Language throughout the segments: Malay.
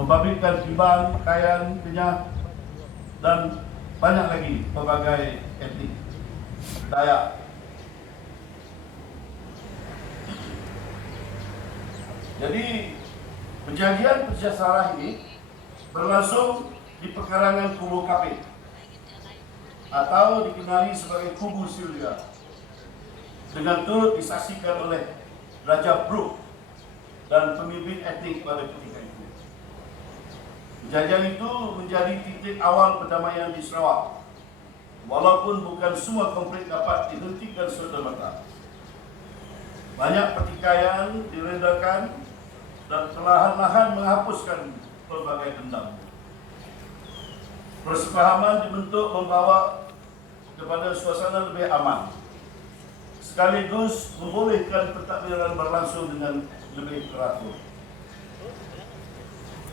membabitkan Iban, Kayan, Kenyah, dan banyak lagi pelbagai etnik Dayak. Jadi perjanjian Persiasarah ini berlangsung di pekarangan Kubu Kapit atau dikenali sebagai Kubu Sylvia, dengan turut disaksikan oleh Raja Brooke dan pemimpin etnik pada ketika itu. Perjanjian itu menjadi titik awal perdamaian di Sarawak, walaupun bukan semua konflik dapat dihentikan serta-merta. Banyak pertikaian diredakan dan perlahan-lahan menghapuskan pelbagai dendam. Persepahaman dibentuk membawa kepada suasana lebih aman, sekaligus membolehkan pentadbiran berlangsung dengan lebih teratur.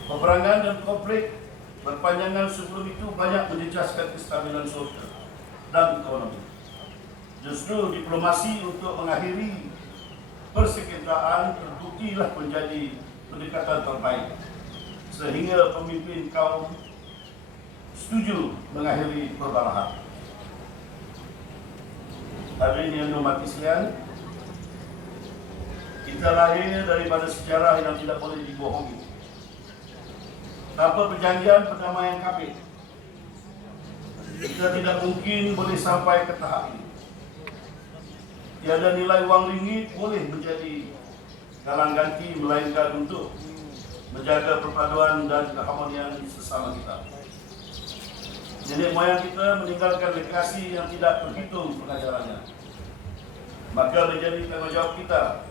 Peperangan dan konflik berpanjangan sebelum itu banyak menjejaskan kestabilan sosial dan ekonomi. Justru diplomasi untuk mengakhiri persengketaan terbuktilah menjadi pendekatan terbaik, sehingga pemimpin kaum setuju mengakhiri perbalahan. Hadirin yang dihormati sekalian, kita lahir daripada sejarah yang tidak boleh dibohongi. Tanpa perjanjian perdamaian Kapit, kita tidak mungkin boleh sampai ke tahap ini. Tiada nilai wang ringgit boleh menjadi galang ganti, melainkan untuk menjaga perpaduan dan keharmonian sesama kita. Nenek moyang kita meninggalkan legasi yang tidak terhitung pengajarannya. Maka menjadi tanggungjawab kita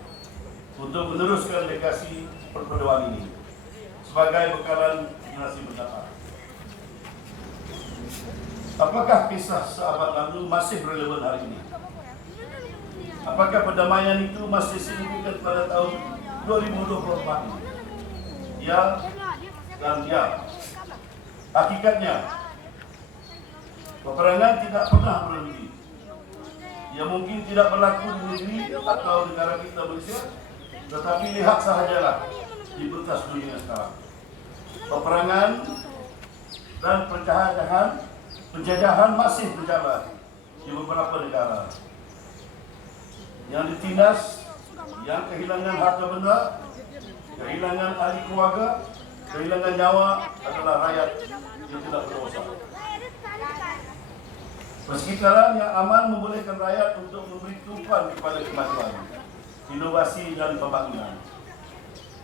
untuk meneruskan legasi perpaduan ini sebagai bekalan generasi mendatang. Apakah kisah sahabat lalu masih relevan hari ini? Apakah perdamaian itu masih signifikan pada tahun 2024 ini? Ya dan ya. Hakikatnya, peperangan tidak pernah berhenti. Ya mungkin tidak berlaku di negeri atau negara kita Malaysia, tetapi lihat sahajalah di pentas dunia sekarang. Peperangan dan penjajahan masih berjalan di beberapa negara. Yang ditindas, yang kehilangan harta benda, kehilangan ahli keluarga, kehilangan nyawa adalah rakyat yang tidak berdosa. Persekitaran yang aman membolehkan rakyat untuk memberi tumpuan kepada kemajuan, inovasi dan pembangunan.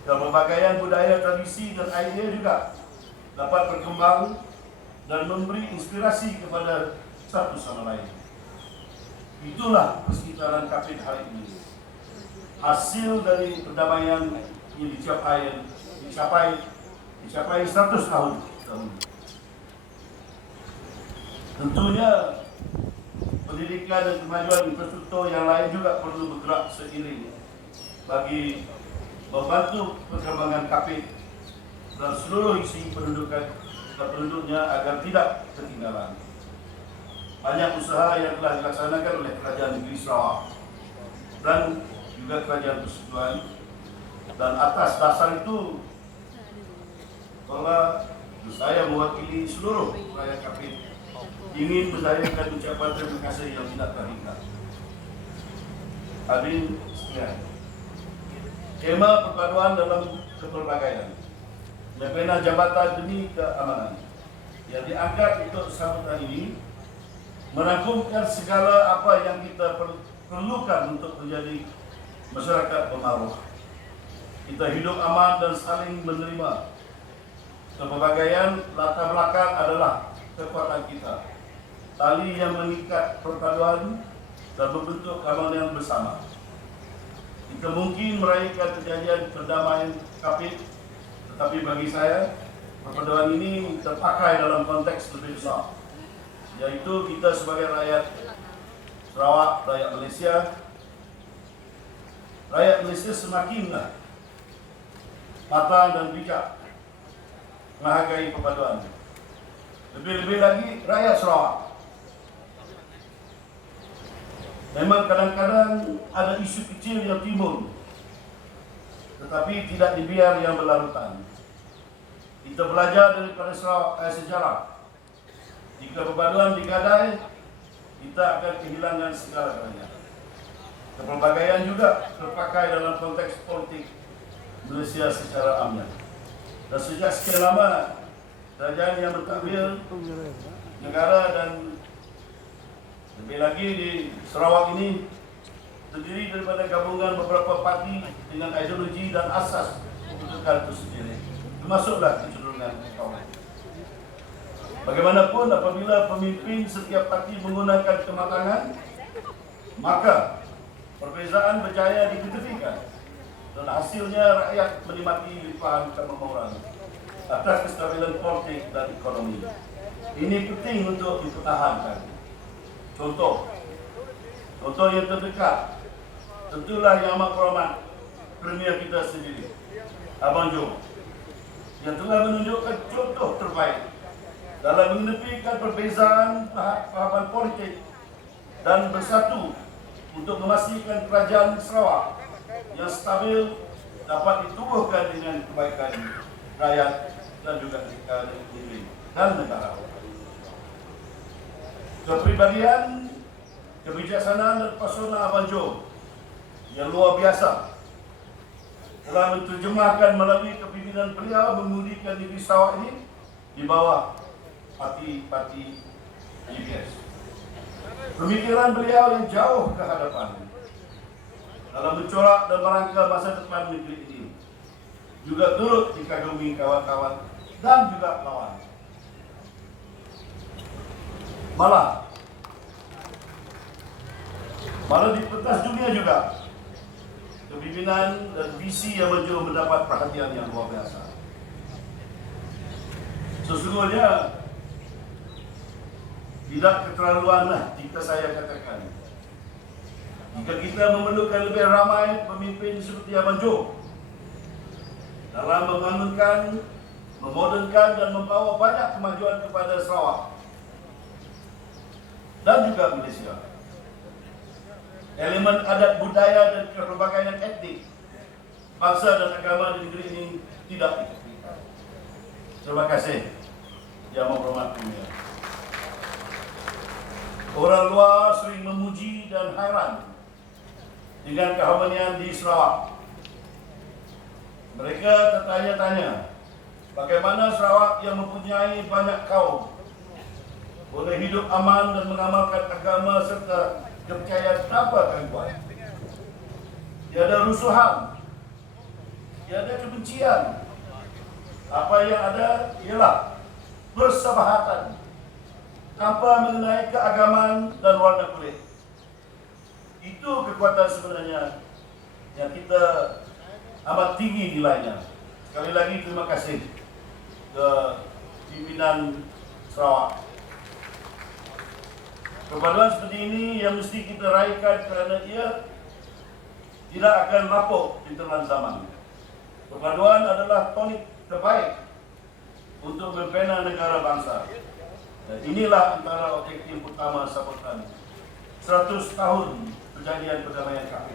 Keberbagai budaya, tradisi dan idea juga dapat berkembang dan memberi inspirasi kepada satu sama lain. Itulah persekitaran Kapit hari ini. Hasil dari perdamaian yang dicapai 100 tahun. Tentunya pendidikan dan kemajuan infrastruktur yang lain juga perlu bergerak seiring bagi membantu perkembangan Kapit dan seluruh isi penduduknya agar tidak ketinggalan. Banyak usaha yang telah dilaksanakan oleh Kerajaan Negeri Sarawak dan juga Kerajaan Persekutuan, dan atas dasar itu bahwa saya mewakili seluruh rakyat Kapit ingin menyampaikan ucapan terima kasih yang tidak terhingga. Hadirin sekalian, tema perpaduan dalam kepelbagaian, Pembina Jabatan Demi Keamanan yang diangkat untuk sambutan ini merangkumkan segala apa yang kita perlukan untuk menjadi masyarakat pemaruh. Kita hidup aman dan saling menerima. Kepelbagaian latar belakang adalah kekuatan kita, tali yang mengikat perpaduan dan membentuk keharmonian bersama. Kita mungkin meraihkan perjanjian perdamaian Kapit, tetapi bagi saya perpaduan ini terpakai dalam konteks lebih besar, yaitu kita sebagai rakyat Sarawak, rakyat Malaysia semakinlah matang dan bijak menghargai perpaduan. Lebih-lebih lagi rakyat Sarawak. Memang kadang-kadang ada isu kecil yang timbul, tetapi tidak dibiar yang berlarutan. Kita belajar daripada sejarah. Jika perpaduan digadai, kita akan kehilangan segala-galanya. Kepelbagaian juga terpakai dalam konteks politik Malaysia secara amnya. Dan sejak sekian lama, kerajaan yang mentadbir negara dan lebih lagi di Sarawak ini terdiri daripada gabungan beberapa parti dengan ideologi dan asas keputusan itu sendiri, termasuklah kecenderungan kaum. Bagaimanapun, apabila pemimpin setiap parti menggunakan kematangan, maka perbezaan berjaya diketepikan dan hasilnya rakyat menikmati limpahan kemakmuran atas kestabilan politik dan ekonomi. Ini penting untuk dipertahankan. Contoh yang terdekat, tentulah Yang Amat Berhormat Premier kita sendiri, Abang Jo, yang telah menunjukkan contoh terbaik dalam mengenepikan perbezaan pahaman politik dan bersatu untuk memastikan kerajaan Sarawak yang stabil dapat ditubuhkan dengan kebaikan rakyat dan juga negeri dan negara. Kepribadian, kebijaksanaan dan pesona Abang Jo yang luar biasa telah menterjemahkan melalui kepimpinan beliau memudikan negeri Sarawak ini di bawah parti-parti UBS. Pemikiran beliau yang jauh ke hadapan dalam mencorak dan merangka masa depan negeri ini juga turut dikagumi kawan-kawan dan juga lawan. Malah di pentas dunia juga kepimpinan dan visi yang maju mendapat perhatian yang luar biasa. Sesungguhnya tidak keterlaluanlah jika saya katakan, jika kita memerlukan lebih ramai pemimpin seperti Abang Jo dalam membangunkan, memodernkan dan membawa banyak kemajuan kepada Sarawak dan juga Malaysia. Elemen adat budaya dan keperbagaian etnik, bangsa dan agama di negeri ini tidak diketepikan. Terima kasih, Yang Amat Berhormat Premier. Orang luar sering memuji dan hairan dengan keharmonian di Sarawak. Mereka tertanya-tanya, bagaimana Sarawak yang mempunyai banyak kaum boleh hidup aman dan mengamalkan agama serta kepercayaan tanpa gangguan. Tiada rusuhan, tiada kebencian. Apa yang ada ialah persahabatan tanpa mengenai keagamaan dan warna kulit. Itu kekuatan sebenarnya yang kita amat tinggi nilainya. Sekali lagi terima kasih ke pimpinan Sarawak. Kepaduan seperti ini yang mesti kita raihkan kerana ia tidak akan lapuk di telan zaman. Kepaduan adalah tonik terbaik untuk membina negara bangsa. Dan inilah antara objektif utama sambutan 100 tahun perjanjian perdamaian KP.